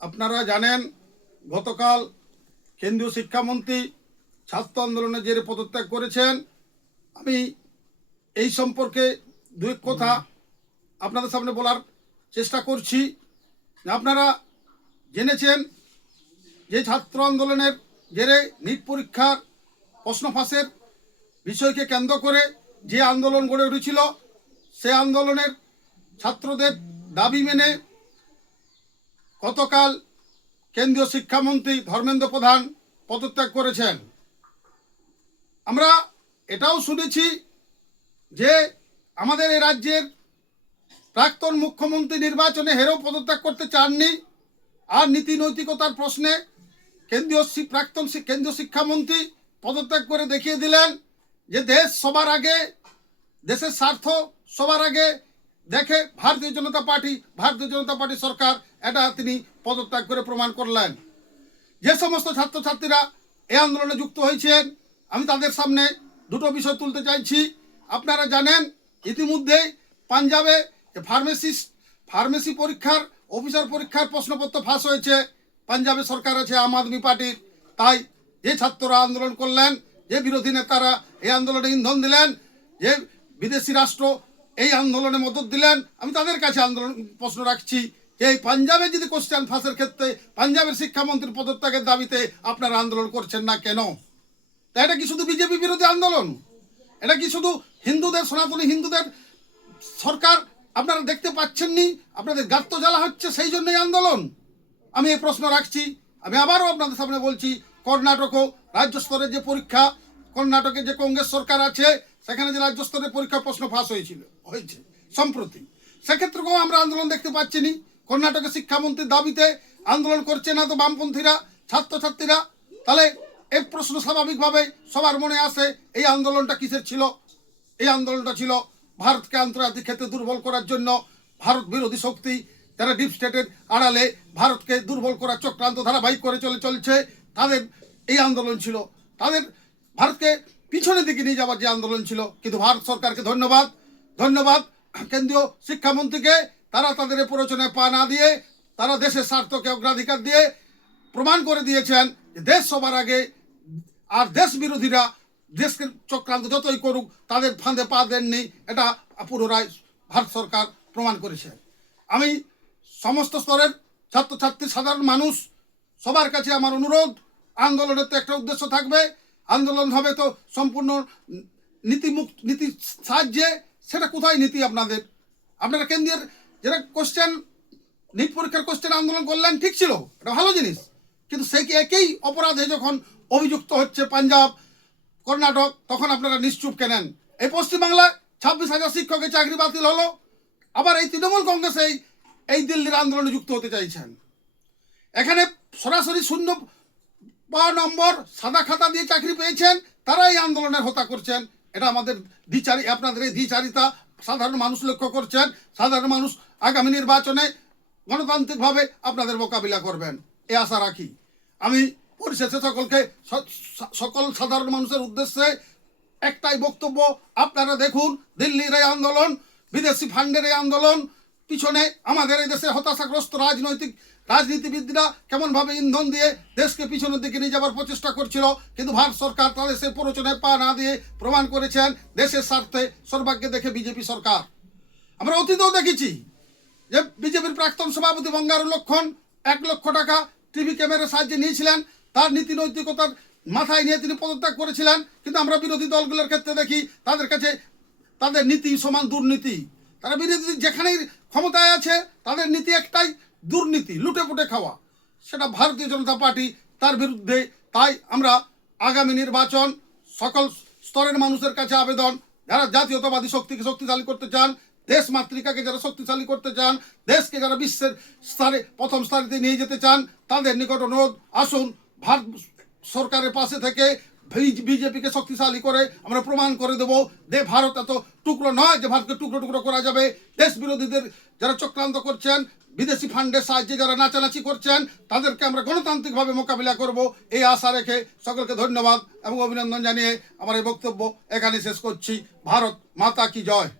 আপনারা জানেন গতকাল কেন্দ্রীয় শিক্ষামন্ত্রী ছাত্র আন্দোলনের জেরে পদত্যাগ করেছেন। আমি এই সম্পর্কে দুই কথা আপনাদের সামনে বলার চেষ্টা করছি। আপনারা জেনেছেন যে ছাত্র আন্দোলনের জেরে নিট পরীক্ষার প্রশ্ন ফাঁসের বিষয়কে কেন্দ্র করে যে আন্দোলন গড়ে উঠেছিল, সে আন্দোলনের ছাত্রদের দাবি মেনে গতকাল কেন্দ্রীয় শিক্ষামন্ত্রী ধর্মেন্দ্র প্রধান পদত্যাগ করেছেন। আমরা এটাও শুনেছি যে আমাদের এই রাজ্যের প্রাক্তন মুখ্যমন্ত্রী নির্বাচনে হেরেও পদত্যাগ করতে চাননি, আর নীতি নৈতিকতার প্রশ্নে প্রাক্তন কেন্দ্রীয় শিক্ষামন্ত্রী পদত্যাগ করে দেখিয়ে দিলেন যে দেশ সবার আগে, দেশের স্বার্থ সবার আগে দেখে ভারতীয় জনতা পার্টি সরকার, এটা তিনি পদত্যাগ করে প্রমাণ করলেন। যে সমস্ত ছাত্রছাত্রীরা এই আন্দোলনে যুক্ত হয়েছেন, আমি তাদের সামনে দুটো বিষয় তুলতে চাইছি। আপনারা জানেন ইতিমধ্যে পাঞ্জাবে ফার্মেসি পরীক্ষার অফিসার পরীক্ষার প্রশ্নপত্র ফাঁস হয়েছে। পাঞ্জাবে সরকার আছে আম আদমি পার্টির। তাই যে ছাত্ররা আন্দোলন করলেন, যে বিরোধী নেতারা এই আন্দোলনে ইন্ধন দিলেন, যে বিদেশি রাষ্ট্র এই আন্দোলনে মদত দিলেন, আমি তাদের কাছে প্রশ্ন রাখছি যে এই পাঞ্জাবে যদি কোশ্চেন ফাঁসের ক্ষেত্রে পাঞ্জাবের শিক্ষামন্ত্রীর পদত্যাগের দাবিতে আপনারা আন্দোলন করছেন না কেন? তা এটা কি শুধু বিজেপি বিরোধী আন্দোলন? এটা কি শুধু হিন্দুদের, সনাতনী হিন্দুদের সরকার আপনারা দেখতে পাচ্ছেননি? আপনাদের গাত্ত জ্বালা হচ্ছে সেই জন্যই আন্দোলন? আমি এই প্রশ্ন রাখছি। আমি আবারও আপনাদের সামনে বলছি, কর্ণাটকও রাজ্য স্তরের যে পরীক্ষা, কর্ণাটকে যে কংগ্রেস সরকার আছে, সেখানে যে রাজ্য স্তরের পরীক্ষা প্রশ্ন ফাঁস হয়েছে সম্প্রতি, সেক্ষেত্রেও আমরা আন্দোলন দেখতে পাচ্ছি নি। কর্ণাটকের শিক্ষামন্ত্রীর দাবিতে আন্দোলন করছে না তো বামপন্থীরা, ছাত্রছাত্রীরা। তাহলে এই প্রশ্ন স্বাভাবিকভাবে সবার মনে আসে, এই আন্দোলনটা কিসের ছিল? এই আন্দোলনটা ছিল ভারতকে আন্তর্জাতিক ক্ষেত্রে দুর্বল করার জন্য। ভারত বিরোধী শক্তি যারা ডিপ স্টেটের আড়ালে ভারতকে দুর্বল করার চক্রান্ত ধারাবাহিক করে চলছে, তাদের এই আন্দোলন ছিল। তাদের ভারতকে পিছনের দিকে নিয়ে যাওয়ার যে আন্দোলন ছিল। কিন্তু ভারত সরকারকে ধন্যবাদ কেন্দ্রীয় শিক্ষামন্ত্রীকে, তারা তাদের প্ররোচনায় পা না দিয়ে তারা দেশের স্বার্থকে অগ্রাধিকার দিয়ে প্রমাণ করে দিয়েছেন যে দেশ সবার আগে। আর দেশ বিরোধীরা দেশকে চক্রান্ত যতই করুক তাদের ফাঁদে পা দেননি, এটা পুনরায় ভারত সরকার প্রমাণ করেছে। আমি সমস্ত স্তরের ছাত্রছাত্রী, সাধারণ মানুষ সবার কাছে আমার অনুরোধ, আন্দোলনের তো একটা উদ্দেশ্য থাকবে। আন্দোলন হবে তো সম্পূর্ণ নীতি সাহায্যে। সেটা কোথায় নীতি আপনাদের? আপনারা কেন্দ্রের যেটা নিট পরীক্ষার কোশ্চেন আন্দোলন করলেন, ঠিক ছিল, এটা ভালো জিনিস। কিন্তু সেই একই অপরাধে যখন অভিযুক্ত হচ্ছে পাঞ্জাব, কর্ণাটক, তখন আপনারা নিশ্চুপ কেনেন? এই পশ্চিমবাংলায় 26,000 শিক্ষকের চাকরি বাতিল হলো, আবার এই তৃণমূল কংগ্রেস এই দিল্লির আন্দোলনে যুক্ত হতে চাইছেন। এখানে সরাসরি শূন্য পাওয়া নম্বর, সাদা খাতা দিয়ে চাকরি পেয়েছেন, তারা এই আন্দোলনের হত্যা করছেন। এটা আমাদের আপনাদের এই দ্বিচারিতা সাধারণ মানুষ লক্ষ্য করছেন। সাধারণ মানুষ আগামী নির্বাচনে গণতান্ত্রিকভাবে আপনাদের মোকাবিলা করবেন, এ আশা রাখি। আমি পরিশেষে সকল সাধারণ মানুষের উদ্দেশ্যে একটাই বক্তব্য, আপনারা দেখুন দিল্লির এই আন্দোলন, বিদেশি ফান্ডের এই আন্দোলন, পিছনে আমাদের এই দেশে হতাশাগ্রস্ত রাজনীতিবিদরা কেমনভাবে ইন্ধন দিয়ে দেশকে পিছনের দিকে নিয়ে যাবার প্রচেষ্টা করছিল। কিন্তু ভারত সরকার তাদের সে প্ররোচনায় পা না দিয়ে প্রমাণ করেছেন দেশের স্বার্থে সর্বাগ্যে দেখে বিজেপি সরকার। আমরা অতীতেও দেখেছি যে বিজেপির প্রাক্তন সভাপতি বঙ্গারু লক্ষণ 1 লক্ষ টাকা টিভি ক্যামেরার সাহায্যে নিয়েছিলেন, তার নীতি নৈতিকতার মাথায় নিয়ে তিনি পদত্যাগ করেছিলেন। কিন্তু আমরা বিরোধী দলগুলোর ক্ষেত্রে দেখি তাদের কাছে তাদের নীতি সমান দুর্নীতি। তারা বিরোধী যেখানেই ক্ষমতায় আছে তাদের নীতি একটাই, দুর্নীতি, লুটে পুটে খাওয়া। সেটা ভারতীয় জনতা পার্টি তার বিরুদ্ধে। তাই আমরা আগামী নির্বাচন সকল স্তরের মানুষের কাছে আবেদন, যারা জাতীয়তাবাদী শক্তিকে শক্তিশালী করতে চান, দেশ মাতৃকাকে যারা শক্তিশালী করতে চান, দেশকে যারা বিশ্বের প্রথম স্তরে নিয়ে যেতে চান, তাদের নিকট অনুরোধ, আসুন ভারত সরকারের পাশে থেকে বিজেপিকে শক্তিশালী করে আমরা প্রমাণ করে দেবো যে ভারত এত টুকরো নয় যে ভারতকে টুকরো করা যাবে। দেশ বিরোধীদের যারা চক্রান্ত করছেন, বিদেশি ফান্ডের সাহায্যে যারা নাচানাচি করছেন, তাদেরকে আমরা গণতান্ত্রিকভাবে মোকাবিলা করব, এই আশা রেখে সকলকে ধন্যবাদ এবং অভিনন্দন জানিয়ে আমার এই বক্তব্য এখানে শেষ করছি। ভারত মাতা কি জয়।